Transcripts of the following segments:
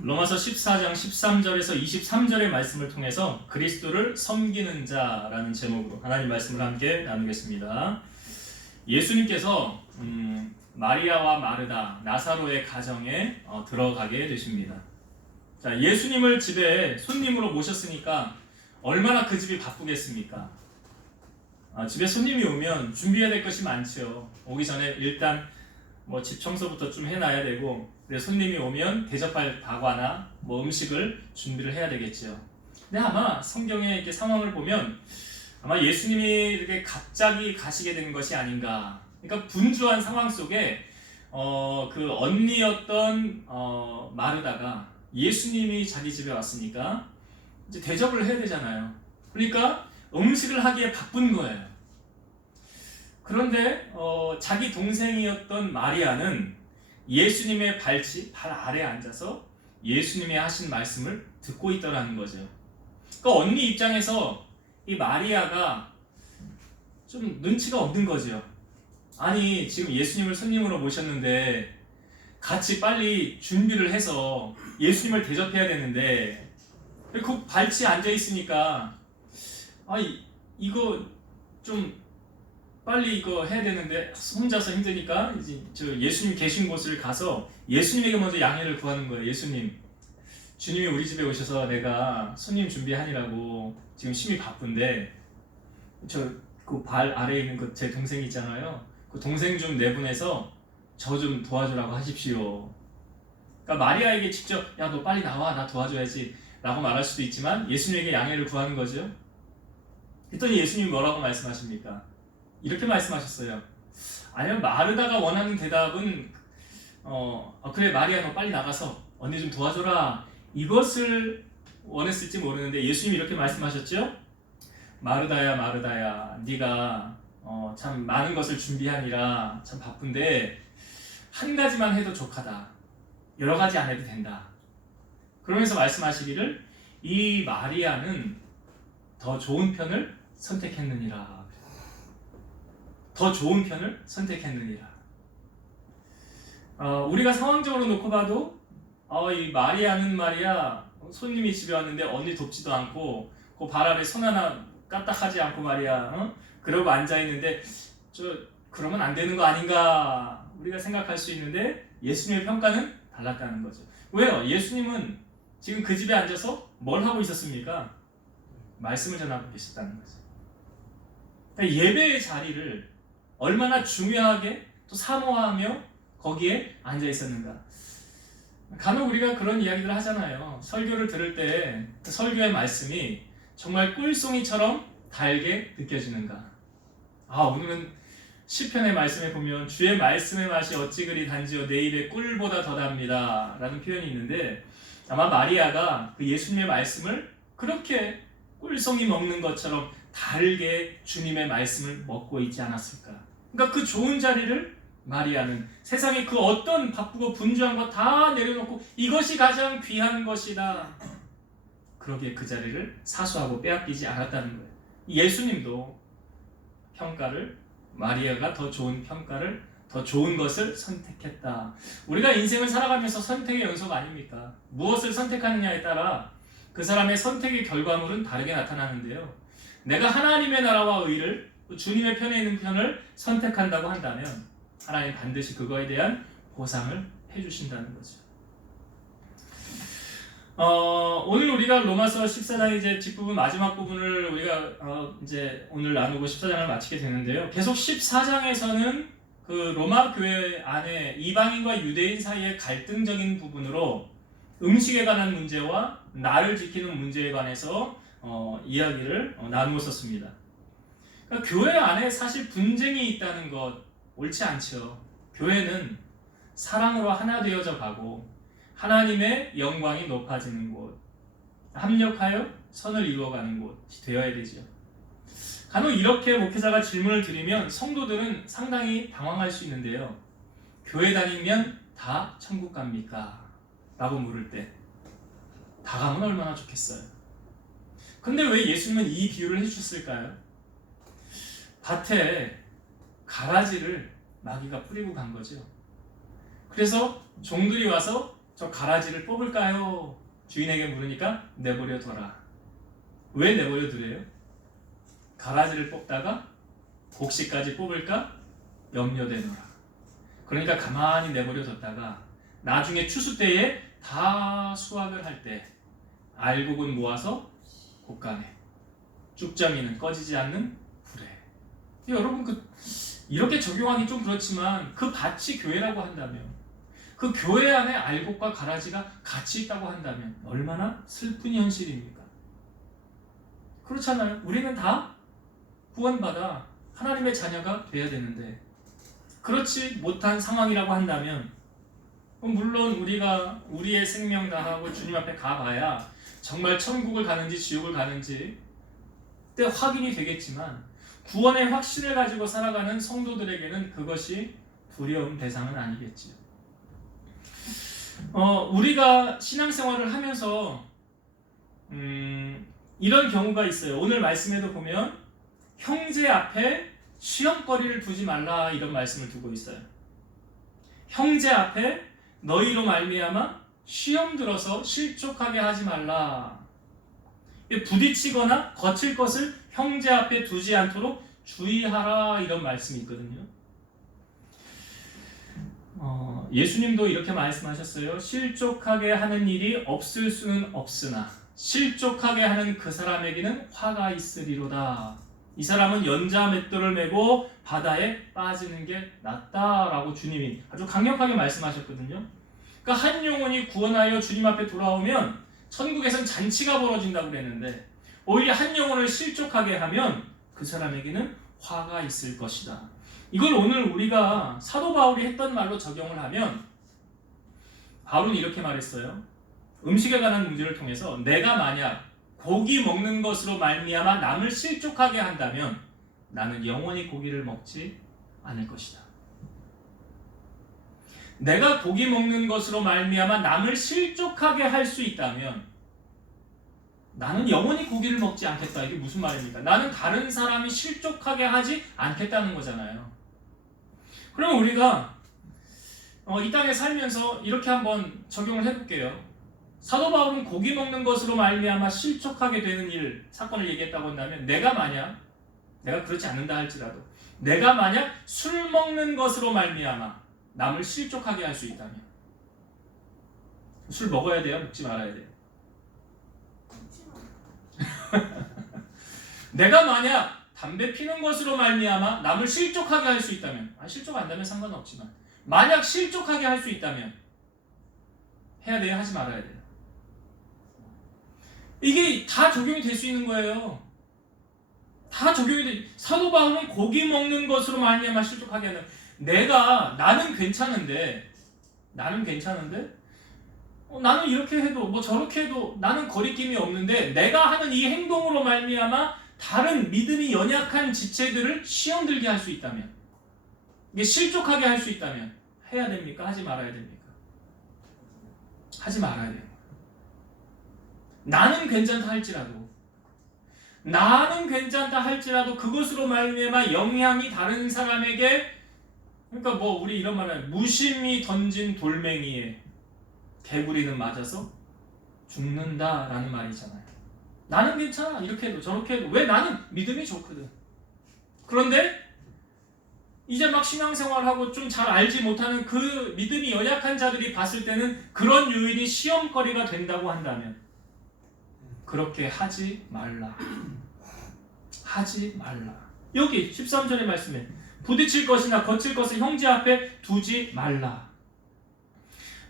로마서 14장 13절에서 23절의 말씀을 통해서 그리스도를 섬기는 자라는 제목으로 하나님 말씀을 함께 나누겠습니다. 예수님께서 마리아와 마르다, 나사로의 가정에 들어가게 되십니다. 자, 예수님을 집에 손님으로 모셨으니까 얼마나 그 집이 바쁘겠습니까? 집에 손님이 오면 준비해야 될 것이 많죠. 오기 전에 일단 집 청소부터 좀 해놔야 되고, 그래서 손님이 오면 대접할 다과나 음식을 준비를 해야 되겠죠. 근데 아마 성경의 이렇게 상황을 보면 아마 예수님이 이렇게 갑자기 가시게 된 것이 아닌가. 그러니까 분주한 상황 속에 그 언니였던 마르다가 예수님이 자기 집에 왔으니까 이제 대접을 해야 되잖아요. 그러니까 음식을 하기에 바쁜 거예요. 그런데 자기 동생이었던 마리아는 예수님의 발 아래에 앉아서 예수님이 하신 말씀을 듣고 있더라는 거죠. 그러니까 언니 입장에서 이 마리아가 좀 눈치가 없는 거죠. 아니, 지금 예수님을 손님으로 모셨는데 같이 빨리 준비를 해서 예수님을 대접해야 되는데 그 발치에 앉아 있으니까 이거 좀 빨리 이거 해야 되는데 혼자서 힘드니까 이제 예수님 계신 곳을 가서 예수님에게 먼저 양해를 구하는 거예요. 예수님, 주님이 우리 집에 오셔서 내가 손님 준비하느라고 지금 심히 바쁜데 그 발 아래에 있는 제 동생 있잖아요. 그 동생 좀 내보내서 저 좀 도와주라고 하십시오. 그러니까 마리아에게 직접 야, 너 빨리 나와, 나 도와줘야지 라고 말할 수도 있지만 예수님에게 양해를 구하는 거죠. 그랬더니 예수님이 뭐라고 말씀하십니까? 이렇게 말씀하셨어요. 아니면 마르다가 원하는 대답은 그래, 마리아 너 빨리 나가서 언니 좀 도와줘라, 이것을 원했을지 모르는데 예수님이 이렇게 말씀하셨죠. 마르다야, 마르다야, 네가 참 많은 것을 준비하니라 참 바쁜데 한 가지만 해도 족하다, 여러 가지 안 해도 된다. 그러면서 말씀하시기를 이 마리아는 더 좋은 편을 선택했느니라. 더 좋은 편을 선택했느니라. 우리가 상황적으로 놓고 봐도 이 마리아는 말이야, 손님이 집에 왔는데 언니 돕지도 않고 그 발 아래 손 하나 까딱하지 않고 말이야, 그러고 앉아있는데 그러면 안 되는 거 아닌가 우리가 생각할 수 있는데 예수님의 평가는 달랐다는 거죠. 왜요? 예수님은 지금 그 집에 앉아서 뭘 하고 있었습니까? 말씀을 전하고 계셨다는 거죠. 그러니까 예배의 자리를 얼마나 중요하게 또 사모하며 거기에 앉아 있었는가. 간혹 우리가 그런 이야기를 하잖아요. 설교를 들을 때 그 설교의 말씀이 정말 꿀송이처럼 달게 느껴지는가. 오늘은 시편의 말씀에 보면 주의 말씀의 맛이 어찌 그리 단지요 내 입에 꿀보다 더 답니다 라는 표현이 있는데, 아마 마리아가 그 예수님의 말씀을 그렇게 꿀송이 먹는 것처럼 달게 주님의 말씀을 먹고 있지 않았을까. 그러니까 그 좋은 자리를 마리아는 세상의 그 어떤 바쁘고 분주한 것 다 내려놓고 이것이 가장 귀한 것이다, 그러기에 그 자리를 사수하고 빼앗기지 않았다는 거예요. 예수님도 마리아가 더 좋은 평가를, 더 좋은 것을 선택했다. 우리가 인생을 살아가면서 선택의 연속 아닙니까? 무엇을 선택하느냐에 따라 그 사람의 선택의 결과물은 다르게 나타나는데요. 내가 하나님의 나라와 의를, 주님의 편에 있는 편을 선택한다고 한다면 하나님 반드시 그거에 대한 보상을 해주신다는 거죠. 오늘 우리가 로마서 14장 이제 뒷부분 마지막 부분을 우리가 이제 오늘 나누고 14장을 마치게 되는데요. 계속 14장에서는 그 로마 교회 안에 이방인과 유대인 사이의 갈등적인 부분으로 음식에 관한 문제와 나를 지키는 문제에 관해서 이야기를 나누었었습니다. 그러니까 교회 안에 사실 분쟁이 있다는 것 옳지 않죠. 교회는 사랑으로 하나 되어져 가고 하나님의 영광이 높아지는 곳, 합력하여 선을 이루어가는 곳이 되어야 되죠. 간혹 이렇게 목회자가 질문을 드리면 성도들은 상당히 당황할 수 있는데요. 교회 다니면 다 천국 갑니까? 라고 물을 때 다 가면 얼마나 좋겠어요. 근데 왜 예수님은 이 비유를 해주셨을까요? 밭에 가라지를 마귀가 뿌리고 간 거죠. 그래서 종들이 와서 저 가라지를 뽑을까요? 주인에게 물으니까 내버려 둬라. 왜 내버려 두래요? 가라지를 뽑다가 곡식까지 뽑을까 염려되노라. 그러니까 가만히 내버려 뒀다가 나중에 추수 때에 다 수확을 할 때 알곡은 모아서 곡간에, 쭉정이는 꺼지지 않는 불에. 여러분 이렇게 적용하기 좀 그렇지만 그 밭이 교회라고 한다면, 그 교회 안에 알곡과 가라지가 같이 있다고 한다면 얼마나 슬픈 현실입니까? 그렇잖아요. 우리는 다 구원받아 하나님의 자녀가 되어야 되는데 그렇지 못한 상황이라고 한다면, 물론 우리가 우리의 생명 다하고 주님 앞에 가봐야 정말 천국을 가는지 지옥을 가는지 그때 확인이 되겠지만, 구원의 확신을 가지고 살아가는 성도들에게는 그것이 두려움 대상은 아니겠지요. 우리가 신앙생활을 하면서 이런 경우가 있어요. 오늘 말씀에도 보면 형제 앞에 시험거리를 두지 말라, 이런 말씀을 두고 있어요. 형제 앞에 너희로 말미암아 시험 들어서 실족하게 하지 말라. 부딪히거나 거칠 것을 형제 앞에 두지 않도록 주의하라, 이런 말씀이 있거든요. 예수님도 이렇게 말씀하셨어요. 실족하게 하는 일이 없을 수는 없으나 실족하게 하는 그 사람에게는 화가 있으리로다. 이 사람은 연자 맷돌을 메고 바다에 빠지는 게 낫다라고 주님이 아주 강력하게 말씀하셨거든요. 그러니까 한 영혼이 구원하여 주님 앞에 돌아오면 천국에선 잔치가 벌어진다고 그랬는데, 오히려 한 영혼을 실족하게 하면 그 사람에게는 화가 있을 것이다. 이걸 오늘 우리가 사도 바울이 했던 말로 적용을 하면, 바울은 이렇게 말했어요. 음식에 관한 문제를 통해서 내가 만약 고기 먹는 것으로 말미암아 남을 실족하게 한다면 나는 영원히 고기를 먹지 않을 것이다. 내가 고기 먹는 것으로 말미암아 남을 실족하게 할 수 있다면 나는 영원히 고기를 먹지 않겠다. 이게 무슨 말입니까? 나는 다른 사람이 실족하게 하지 않겠다는 거잖아요. 그럼 우리가 이 땅에 살면서 이렇게 한번 적용을 해볼게요. 사도 바울은 고기 먹는 것으로 말미암아 실족하게 되는 일, 사건을 얘기했다고 한다면, 내가 그렇지 않는다 할지라도 내가 만약 술 먹는 것으로 말미암아 남을 실족하게 할 수 있다면, 술 먹어야 돼요? 먹지 말아야 돼요? 내가 만약 담배 피는 것으로 말미암아 남을 실족하게 할 수 있다면, 실족 안 되면 상관없지만 만약 실족하게 할 수 있다면 해야 돼요? 하지 말아야 돼요? 이게 다 적용이 될 수 있는 거예요. 다 적용이 돼. 사도 바울은 고기 먹는 것으로 말미암아 실족하게 하는, 나는 괜찮은데 나는 이렇게 해도 저렇게 해도 나는 거리낌이 없는데, 내가 하는 이 행동으로 말미암아 다른 믿음이 연약한 지체들을 시험 들게 할 수 있다면, 이게 실족하게 할 수 있다면 해야 됩니까? 하지 말아야 됩니까? 하지 말아야 돼요. 나는 괜찮다 할지라도 그것으로 말미암아 영향이 다른 사람에게, 그러니까 우리 이런 말을, 무심히 던진 돌멩이에 개구리는 맞아서 죽는다라는 말이잖아요. 나는 괜찮아, 이렇게 해도 저렇게 해도. 왜? 나는 믿음이 좋거든. 그런데 이제 막 신앙생활하고 좀 잘 알지 못하는 그 믿음이 연약한 자들이 봤을 때는 그런 요인이 시험거리가 된다고 한다면 그렇게 하지 말라. 하지 말라. 여기 13절의 말씀에 부딪힐 것이나 거칠 것을 형제 앞에 두지 말라.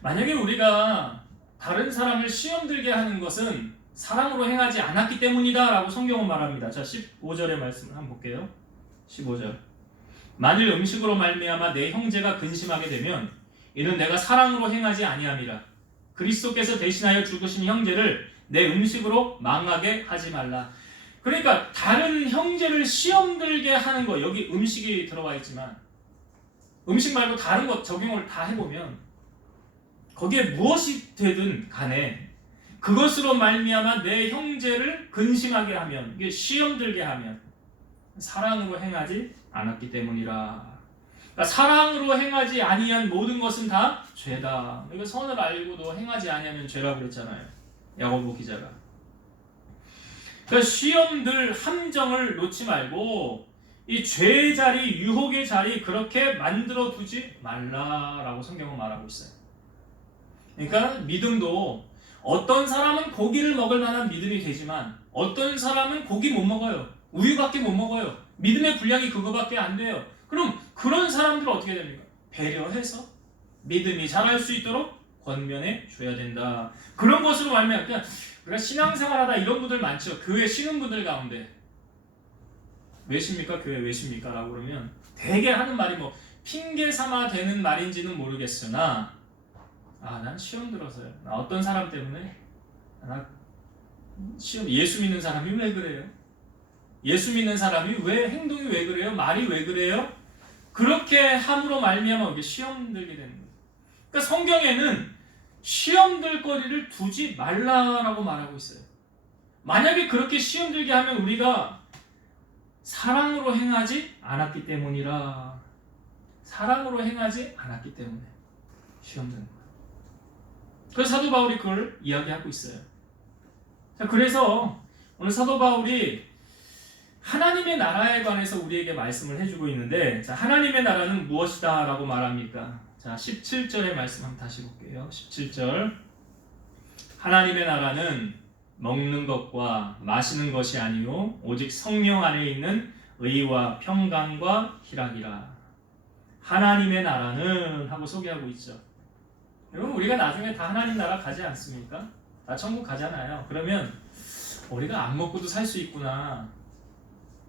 만약에 우리가 다른 사람을 시험 들게 하는 것은 사랑으로 행하지 않았기 때문이다 라고 성경은 말합니다. 자, 15절의 말씀을 한번 볼게요. 15절. 만일 음식으로 말미암아 내 형제가 근심하게 되면 이는 내가 사랑으로 행하지 아니함이라. 그리스도께서 대신하여 죽으신 형제를 내 음식으로 망하게 하지 말라. 그러니까 다른 형제를 시험 들게 하는 거, 여기 음식이 들어와 있지만 음식 말고 다른 것 적용을 다 해보면 거기에 무엇이 되든 간에 그것으로 말미암아 내 형제를 근심하게 하면, 이게 시험 들게 하면 사랑으로 행하지 않았기 때문이라. 그러니까 사랑으로 행하지 아니한 모든 것은 다 죄다. 이거 선을 알고도 행하지 아니하면 죄라고 그랬잖아요. 야고보 기자가. 그러니까 시험들 함정을 놓지 말고 이 죄의 자리, 유혹의 자리 그렇게 만들어 두지 말라라고 성경은 말하고 있어요. 그러니까 믿음도 어떤 사람은 고기를 먹을 만한 믿음이 되지만 어떤 사람은 고기 못 먹어요. 우유밖에 못 먹어요. 믿음의 분량이 그거밖에 안 돼요. 그럼 그런 사람들은 어떻게 됩니까? 배려해서 믿음이 자랄 수 있도록 권면해 줘야 된다. 그런 것으로 말미암아 그냥 우리가 신앙생활하다 이런 분들 많죠. 교회 쉬는 분들 가운데 왜 쉽니까? 교회 왜 쉽니까? 라고 그러면 대개 하는 말이 뭐 핑계 삼아 되는 말인지는 모르겠으나 난 시험 들어서요. 나 어떤 사람 때문에 나 시험 예수 믿는 사람이 왜 그래요? 예수 믿는 사람이 왜 행동이 왜 그래요? 말이 왜 그래요? 그렇게 함으로 말미암아 이게 시험 들게 되는 거예요. 그러니까 성경에는 시험 들 거리를 두지 말라라고 말하고 있어요. 만약에 그렇게 시험 들게 하면 우리가 사랑으로 행하지 않았기 때문이라. 사랑으로 행하지 않았기 때문에 시험 드는 거예요. 그래서 사도 바울이 그걸 이야기하고 있어요. 자, 그래서 오늘 사도 바울이 하나님의 나라에 관해서 우리에게 말씀을 해주고 있는데, 자, 하나님의 나라는 무엇이다 라고 말합니까? 자, 17절의 말씀 한번 다시 볼게요. 17절. 하나님의 나라는 먹는 것과 마시는 것이 아니요 오직 성령 안에 있는 의와 평강과 희락이라. 하나님의 나라는 하고 소개하고 있죠. 여러분, 우리가 나중에 다 하나님 나라 가지 않습니까? 다 천국 가잖아요. 그러면 우리가 안 먹고도 살 수 있구나.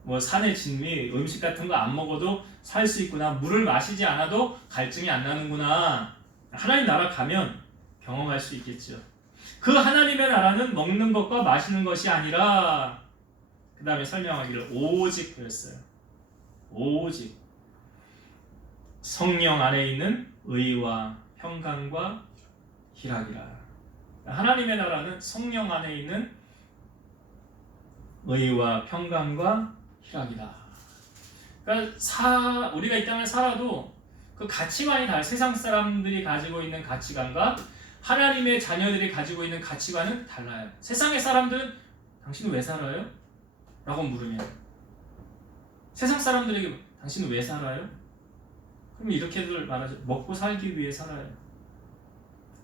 뭐 산의 진미, 음식 같은 거 안 먹어도 살 수 있구나. 물을 마시지 않아도 갈증이 안 나는구나. 하나님 나라 가면 경험할 수 있겠죠. 그 하나님의 나라는 먹는 것과 마시는 것이 아니라, 그 다음에 설명하기를 오직 그랬어요. 오직 성령 안에 있는 의와 평강과 희락이라. 하나님의 나라는 성령 안에 있는 의와 평강과 희락이다. 그러니까 우리가 이 땅을 살아도 그 가치관이 달라요. 세상 사람들이 가지고 있는 가치관과 하나님의 자녀들이 가지고 있는 가치관은 달라요. 세상의 사람들은 당신은 왜 살아요? 라고 물으면 세상 사람들에게 당신은 왜 살아요? 그럼 이렇게들 말하죠. 먹고 살기 위해 살아요.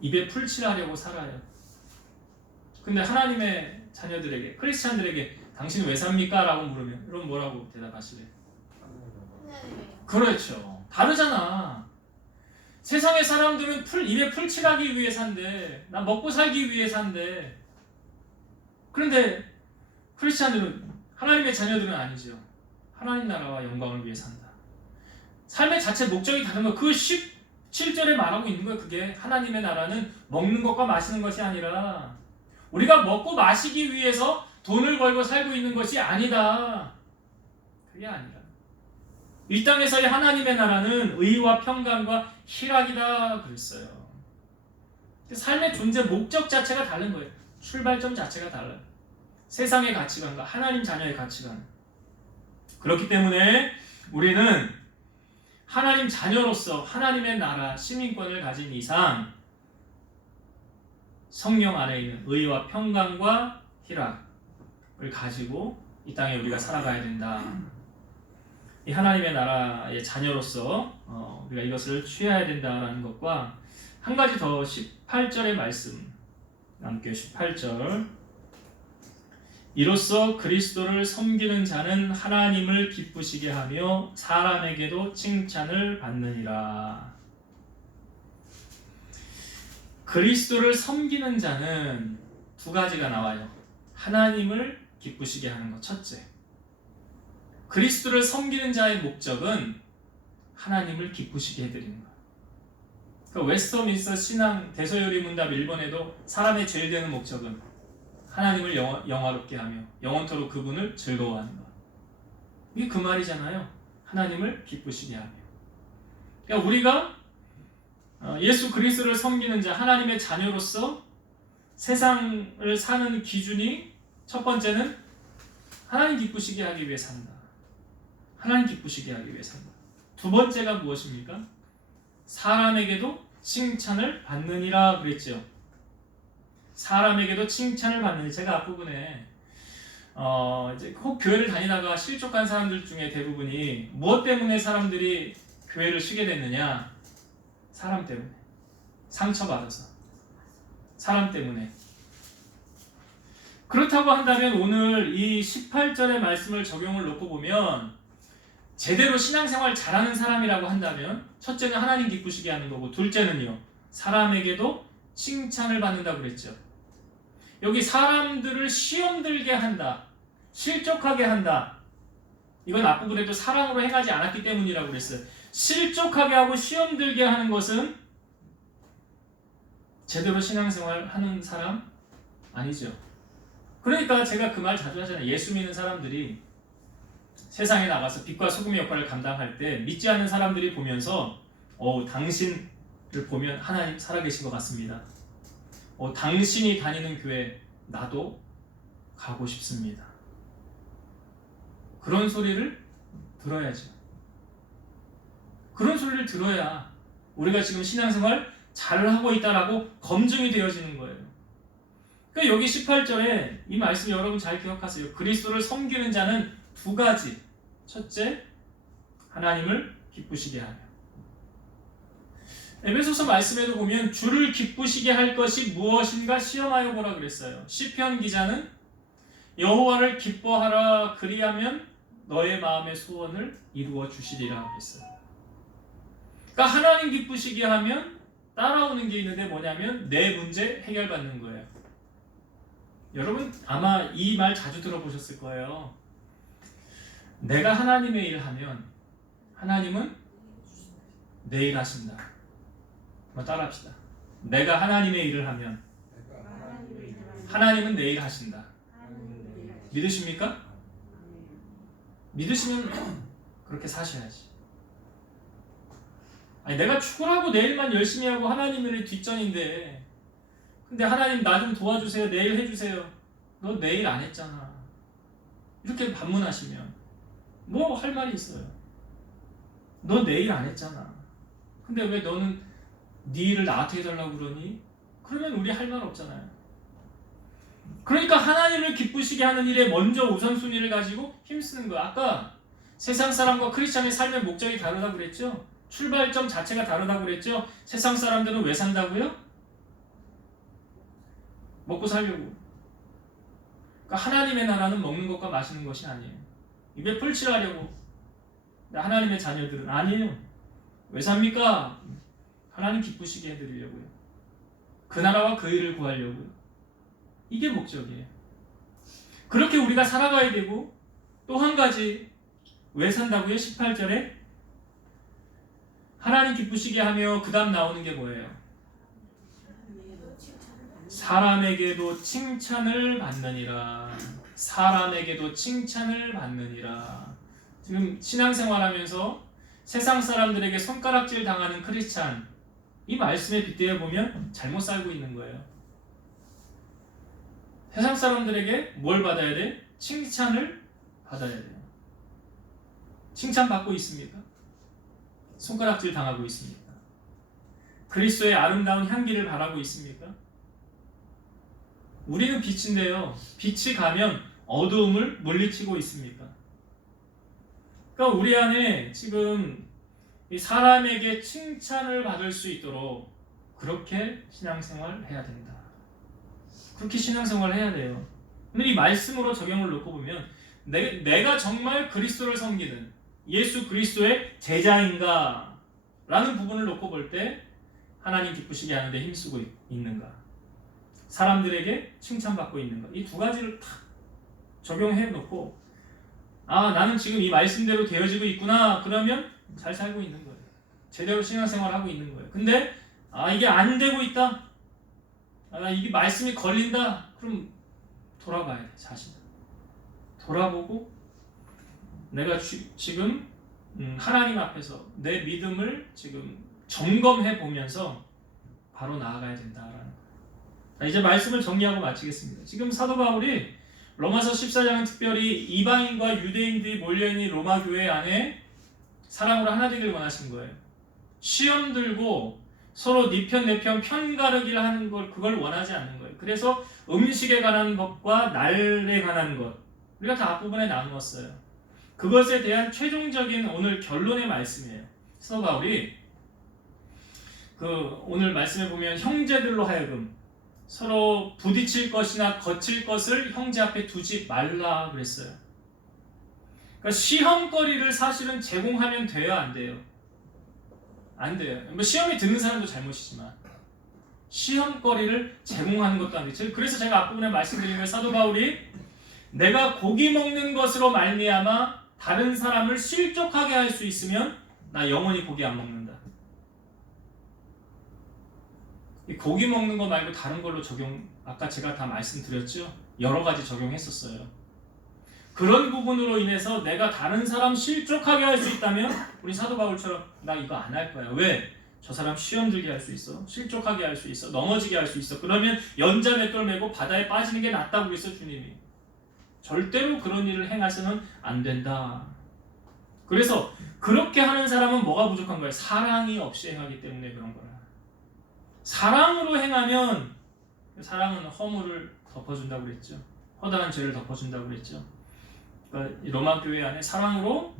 입에 풀칠하려고 살아요. 근데 하나님의 자녀들에게, 크리스찬들에게 당신은 왜 삽니까? 라고 물으면 그럼 뭐라고 대답하시래요? 그렇죠. 다르잖아. 세상의 사람들은 입에 풀칠하기 위해 산대. 나 먹고 살기 위해 산대. 그런데 크리스찬들은, 하나님의 자녀들은 아니죠. 하나님 나라와 영광을 위해 산다. 삶의 자체 목적이 다른 거. 그 17절에 말하고 있는 거예요. 그게 하나님의 나라는 먹는 것과 마시는 것이 아니라 우리가 먹고 마시기 위해서 돈을 벌고 살고 있는 것이 아니다. 그게 아니라 이 땅에서의 하나님의 나라는 의와 평강과 희락이다 그랬어요. 삶의 존재 목적 자체가 다른 거예요. 출발점 자체가 달라요. 세상의 가치관과 하나님 자녀의 가치관. 그렇기 때문에 우리는 하나님 자녀로서 하나님의 나라 시민권을 가진 이상 성령 안에 있는 의와 평강과 희락을 가지고 이 땅에 우리가 살아가야 된다. 이 하나님의 나라의 자녀로서 우리가 이것을 취해야 된다라는 것과 한 가지 더 18절의 말씀 함께 18절. 이로써 그리스도를 섬기는 자는 하나님을 기쁘시게 하며 사람에게도 칭찬을 받느니라. 그리스도를 섬기는 자는 두 가지가 나와요. 하나님을 기쁘시게 하는 것 첫째. 그리스도를 섬기는 자의 목적은 하나님을 기쁘시게 해드리는 것. 그러니까 웨스터민스터 신앙 대소요리 문답 1번에도 사람의 제일 되는 목적은 하나님을 영화롭게 하며 영원토록 그분을 즐거워하는 것. 이게 그 말이잖아요. 하나님을 기쁘시게 하며. 그러니까 우리가 예수 그리스도를 섬기는 자, 하나님의 자녀로서 세상을 사는 기준이 첫 번째는 하나님 기쁘시게 하기 위해 산다. 하나님 기쁘시게 하기 위해 산다. 두 번째가 무엇입니까? 사람에게도 칭찬을 받느니라 그랬죠. 사람에게도 칭찬을 받느니. 제가 앞부분에 이제 혹 교회를 다니다가 실족한 사람들 중에 대부분이 무엇 때문에 사람들이 교회를 쉬게 됐느냐? 사람 때문에. 상처받아서. 사람 때문에. 그렇다고 한다면 오늘 이 18절의 말씀을 적용을 놓고 보면 제대로 신앙생활 잘하는 사람이라고 한다면 첫째는 하나님 기쁘시게 하는 거고, 둘째는요, 사람에게도 칭찬을 받는다고 그랬죠. 여기 사람들을 시험 들게 한다, 실족하게 한다. 이건 앞부분에도 사랑으로 행하지 않았기 때문이라고 그랬어요. 실족하게 하고 시험 들게 하는 것은 제대로 신앙생활 하는 사람 아니죠. 그러니까 제가 그 말 자주 하잖아요. 예수 믿는 사람들이 세상에 나가서 빛과 소금의 역할을 감당할 때 믿지 않는 사람들이 보면서 당신을 보면 하나님 살아계신 것 같습니다. 당신이 다니는 교회 나도 가고 싶습니다. 그런 소리를 들어야죠. 그런 소리를 들어야 우리가 지금 신앙생활 잘하고 있다라고 검증이 되어지는 거예요. 그러니까 여기 18절에 이 말씀 여러분 잘 기억하세요. 그리스도를 섬기는 자는 두 가지. 첫째, 하나님을 기쁘시게 하며. 에베소서 말씀에도 보면 주를 기쁘시게 할 것이 무엇인가 시험하여 보라 그랬어요. 시편 기자는 여호와를 기뻐하라, 그리하면 너의 마음의 소원을 이루어 주시리라 그랬어요. 그러니까 하나님 기쁘시게 하면 따라오는 게 있는데 뭐냐면 내 문제 해결받는 거예요. 여러분 아마 이 말 자주 들어보셨을 거예요. 내가 하나님의 일을 하면 하나님은 내 일 하신다. 한번 따라합시다. 내가 하나님의 일을 하면 하나님은 내 일 하신다. 믿으십니까? 믿으시면 그렇게 사셔야지. 아니 내가 축구하고 내일만 열심히 하고 하나님의 뒷전인데, 근데 하나님 나 좀 도와주세요, 내일 해주세요. 너 내일 안 했잖아. 이렇게 반문하시면 뭐 할 말이 있어요. 너 내일 안 했잖아. 근데 왜 너는 네 일을 나한테 해달라고 그러니? 그러면 우리 할 말 없잖아요. 그러니까 하나님을 기쁘시게 하는 일에 먼저 우선순위를 가지고 힘쓰는 거야. 아까 세상 사람과 크리스찬의 삶의 목적이 다르다고 그랬죠? 출발점 자체가 다르다고 그랬죠? 세상 사람들은 왜 산다고요? 먹고 살려고. 그러니까 하나님의 나라는 먹는 것과 마시는 것이 아니에요. 입에 풀칠하려고. 하나님의 자녀들은 아니에요. 왜 삽니까? 하나님 기쁘시게 해드리려고요. 그 나라와 그 일을 구하려고요. 이게 목적이에요. 그렇게 우리가 살아가야 되고, 또 한 가지 왜 산다고요? 18절에 하나님 기쁘시게 하며 그 다음 나오는 게 뭐예요? 사람에게도 칭찬을 받느니라. 사람에게도 칭찬을 받느니라. 지금 신앙생활하면서 세상 사람들에게 손가락질 당하는 크리스찬, 이 말씀에 빗대어 보면 잘못 살고 있는 거예요. 세상 사람들에게 뭘 받아야 돼? 칭찬을 받아야 돼요. 칭찬받고 있습니까? 손가락질 당하고 있습니까? 그리스도의 아름다운 향기를 바라고 있습니까? 우리는 빛인데요, 빛이 가면 어두움을 물리치고 있습니까? 그러니까 우리 안에 지금 이 사람에게 칭찬을 받을 수 있도록 그렇게 신앙생활을 해야 된다. 그렇게 신앙생활을 해야 돼요. 근데 이 말씀으로 적용을 놓고 보면 내가 정말 그리스도를 섬기는 예수 그리스도의 제자인가 라는 부분을 놓고 볼 때 하나님 기쁘시게 하는데 힘쓰고 있는가, 사람들에게 칭찬받고 있는가, 이 두 가지를 딱 적용해 놓고 나는 지금 이 말씀대로 되어지고 있구나, 그러면 잘 살고 있는 거예요. 제대로 신앙생활을 하고 있는 거예요. 근데 이게 안 되고 있다, 이게 말씀이 걸린다, 그럼 돌아봐야 돼. 자신 돌아보고 내가 지금 하나님 앞에서 내 믿음을 지금 점검해 보면서 바로 나아가야 된다라는 거예요. 이제 말씀을 정리하고 마치겠습니다. 지금 사도 바울이 로마서 14장은 특별히 이방인과 유대인들이 몰려있는 로마 교회 안에 사랑으로 하나 되길 원하신 거예요. 시험 들고 서로 네 편 내 편 편가르기를 하는 걸 그걸 원하지 않는 거예요. 그래서 음식에 관한 것과 날에 관한 것 우리가 다 앞부분에 나누었어요. 그것에 대한 최종적인 오늘 결론의 말씀이에요. 사도 바울이 오늘 말씀에 보면 형제들로 하여금 서로 부딪힐 것이나 거칠 것을 형제 앞에 두지 말라 그랬어요. 그러니까 시험거리를 사실은 제공하면 돼요, 안 돼요? 안 돼요. 뭐 시험이 드는 사람도 잘못이지만 시험거리를 제공하는 것도 안 돼요. 그래서 제가 앞부분에 말씀드린 거예요. 사도 바울이 내가 고기 먹는 것으로 말미암아 다른 사람을 실족하게 할 수 있으면 나 영원히 고기 안 먹는다. 이 고기 먹는 거 말고 다른 걸로 아까 제가 다 말씀드렸죠? 여러 가지 적용했었어요. 그런 부분으로 인해서 내가 다른 사람 실족하게 할 수 있다면 우리 사도 바울처럼 나 이거 안 할 거야. 왜? 저 사람 시험 들게 할 수 있어. 실족하게 할 수 있어. 넘어지게 할 수 있어. 그러면 연자맷돌 메고 바다에 빠지는 게 낫다고 그랬어 주님이. 절대로 그런 일을 행하서는 안 된다. 그래서 그렇게 하는 사람은 뭐가 부족한 거예요? 사랑이 없이 행하기 때문에 그런 거야. 사랑으로 행하면 사랑은 허물을 덮어준다고 그랬죠. 허다한 죄를 덮어준다고 그랬죠. 그러니까 로마 교회 안에 사랑으로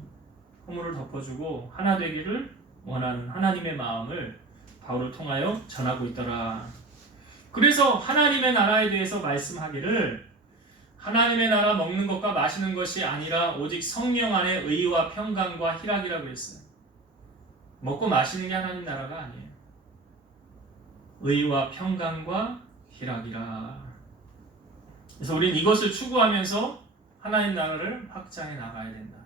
허물을 덮어주고 하나 되기를 원하는 하나님의 마음을 바울을 통하여 전하고 있더라. 그래서 하나님의 나라에 대해서 말씀하기를 하나님의 나라 먹는 것과 마시는 것이 아니라 오직 성령 안에 의와 평강과 희락이라고 그랬어요. 먹고 마시는 게 하나님 나라가 아니에요. 의와 평강과 희락이라. 그래서 우리는 이것을 추구하면서 하나님 나라를 확장해 나가야 된다.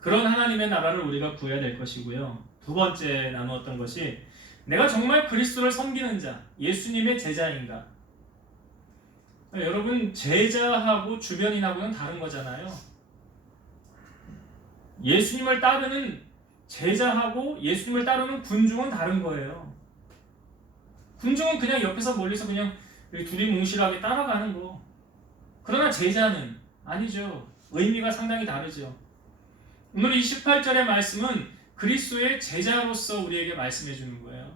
그런 하나님의 나라를 우리가 구해야 될 것이고요. 두 번째 나누었던 것이 내가 정말 그리스도를 섬기는 자, 예수님의 제자인가? 여러분 제자하고 주변인하고는 다른 거잖아요. 예수님을 따르는 제자하고 예수님을 따르는 군중은 다른 거예요. 군중은 그냥 옆에서 멀리서 그냥 둘이 뭉실하게 따라가는 거. 그러나 제자는 아니죠. 의미가 상당히 다르죠. 오늘 이 18절의 말씀은 그리스도의 제자로서 우리에게 말씀해 주는 거예요.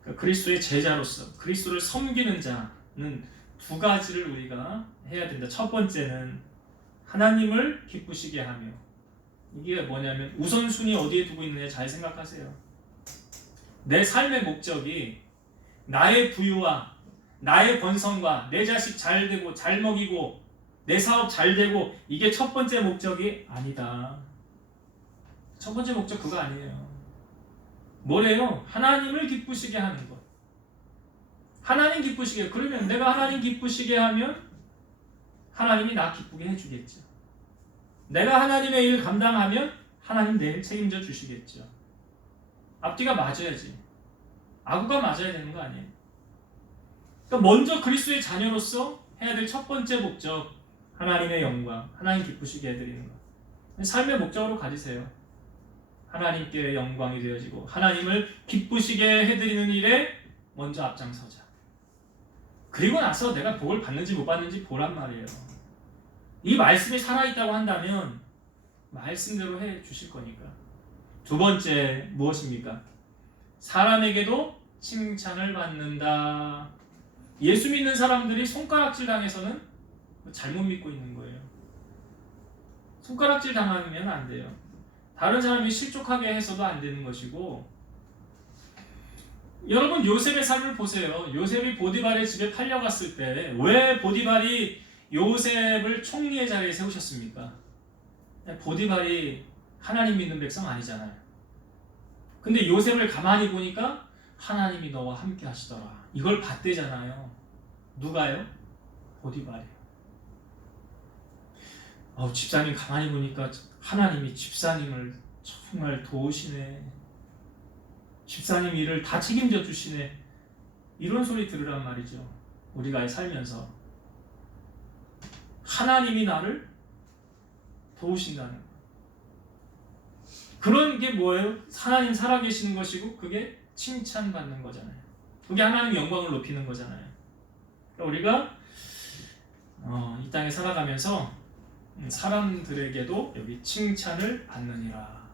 그러니까 그리스도의 제자로서 그리스도를 섬기는 자는 두 가지를 우리가 해야 된다. 첫 번째는 하나님을 기쁘시게 하며, 이게 뭐냐면 우선순위 어디에 두고 있느냐 잘 생각하세요. 내 삶의 목적이 나의 부유와 나의 번성과 내 자식 잘 되고 잘 먹이고 내 사업 잘 되고 이게 첫 번째 목적이 아니다. 첫 번째 목적 그거 아니에요. 뭐래요? 하나님을 기쁘시게 하는 것. 하나님 기쁘시게. 그러면 내가 하나님 기쁘시게 하면 하나님이 나 기쁘게 해주겠죠. 내가 하나님의 일 감당하면 하나님 내 일 책임져 주시겠죠. 앞뒤가 맞아야지. 아구가 맞아야 되는 거 아니에요? 그러니까 먼저 그리스도의 자녀로서 해야 될 첫 번째 목적, 하나님의 영광, 하나님 기쁘시게 해드리는 것. 삶의 목적으로 가지세요. 하나님께 영광이 되어지고 하나님을 기쁘시게 해드리는 일에 먼저 앞장서자. 그리고 나서 내가 복을 받는지 못 받는지 보란 말이에요. 이 말씀이 살아있다고 한다면 말씀대로 해 주실 거니까. 두 번째 무엇입니까? 사람에게도 칭찬을 받는다. 예수 믿는 사람들이 손가락질 당해서는 잘못 믿고 있는 거예요. 손가락질 당하면 안 돼요. 다른 사람이 실족하게 해서도 안 되는 것이고, 여러분 요셉의 삶을 보세요. 요셉이 보디발의 집에 팔려갔을 때 왜 보디발이 요셉을 총리의 자리에 세우셨습니까? 보디발이 하나님 믿는 백성 아니잖아요. 근데 요셉을 가만히 보니까 하나님이 너와 함께 하시더라. 이걸 봤대잖아요. 누가요? 보디발이요. 집사님 가만히 보니까 하나님이 집사님을 정말 도우시네. 집사님 일을 다 책임져 주시네. 이런 소리 들으란 말이죠. 우리가 살면서 하나님이 나를 도우신다는 거. 그런 게 뭐예요? 하나님 살아계시는 것이고 그게 칭찬받는 거잖아요. 그게 하나님 영광을 높이는 거잖아요. 우리가 이 땅에 살아가면서 사람들에게도 여기 칭찬을 받느니라.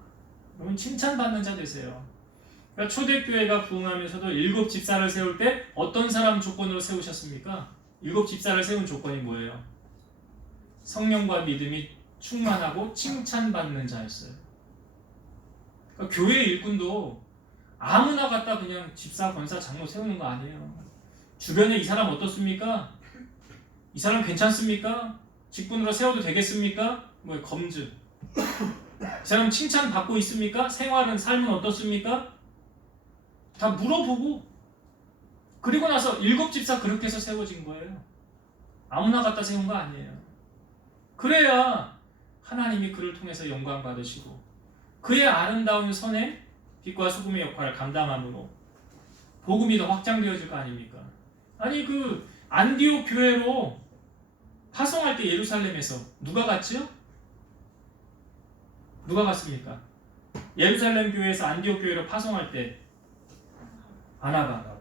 여러분 칭찬받는 자 되세요. 그러니까 초대교회가 부흥하면서도 7 집사를 세울 때 어떤 사람 조건으로 세우셨습니까? 7 집사를 세운 조건이 뭐예요? 성령과 믿음이 충만하고 칭찬받는 자였어요. 그러니까 교회 일꾼도 아무나 갖다 그냥 집사, 권사, 장로 세우는 거 아니에요. 주변에 이 사람 어떻습니까? 이 사람 괜찮습니까? 직분으로 세워도 되겠습니까? 뭐 검증. 이 사람 칭찬받고 있습니까? 생활은, 삶은 어떻습니까? 다 물어보고, 그리고 나서 7 집사 그렇게 해서 세워진 거예요. 아무나 갖다 세운 거 아니에요. 그래야 하나님이 그를 통해서 영광 받으시고 그의 아름다운 선행, 빛과 소금의 역할을 감당함으로 복음이 더 확장되어질 거 아닙니까? 아니 그 안디옥 교회로 파송할 때 예루살렘에서 누가 갔지요? 누가 갔습니까? 예루살렘 교회에서 안디옥 교회로 파송할 때 바나바.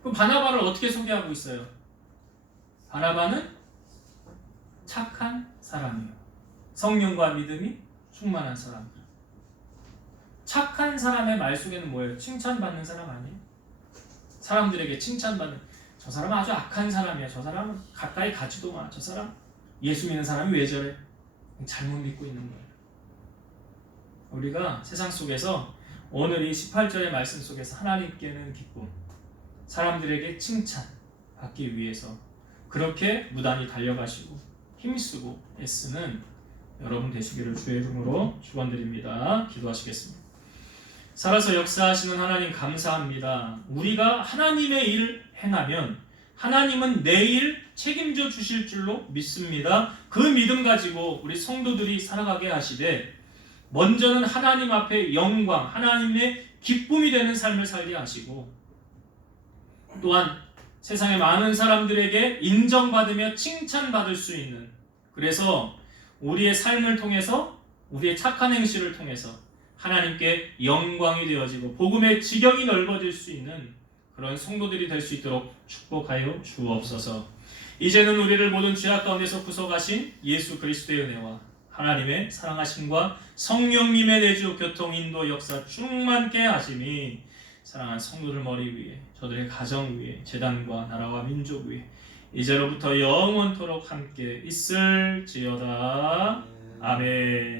그럼 바나바를 어떻게 소개하고 있어요? 바나바는 착한 사람이에요. 성령과 믿음이 충만한 사람. 착한 사람의 말 속에는 뭐예요? 칭찬받는 사람 아니에요? 사람들에게 칭찬받는, 저 사람은 아주 악한 사람이야. 저 사람은 가까이 가지도 마. 저 사람 예수 믿는 사람이 왜 저래? 잘못 믿고 있는 거예요. 우리가 세상 속에서 오늘 이 18절의 말씀 속에서 하나님께는 기쁨, 사람들에게 칭찬 받기 위해서 그렇게 무단히 달려가시고 힘쓰고 애쓰는 여러분 되시기를 주의 이름으로 축원드립니다. 기도하시겠습니다. 살아서 역사하시는 하나님 감사합니다. 우리가 하나님의 일을 행하면 하나님은 내일 책임져 주실 줄로 믿습니다. 그 믿음 가지고 우리 성도들이 살아가게 하시되 먼저는 하나님 앞에 영광, 하나님의 기쁨이 되는 삶을 살게 하시고 또한 세상의 많은 사람들에게 인정받으며 칭찬받을 수 있는, 그래서 우리의 삶을 통해서 우리의 착한 행실을 통해서 하나님께 영광이 되어지고 복음의 지경이 넓어질 수 있는 그런 성도들이 될 수 있도록 축복하여 주옵소서. 이제는 우리를 모든 죄악 가운데서 구속하신 예수 그리스도의 은혜와 하나님의 사랑하심과 성령님의 내주 교통 인도 역사 충만케 하심이 사랑하는 성도들 머리 위에, 저들의 가정 위에, 제단과 나라와 민족 위에 이제로부터 영원토록 함께 있을지어다. 아멘.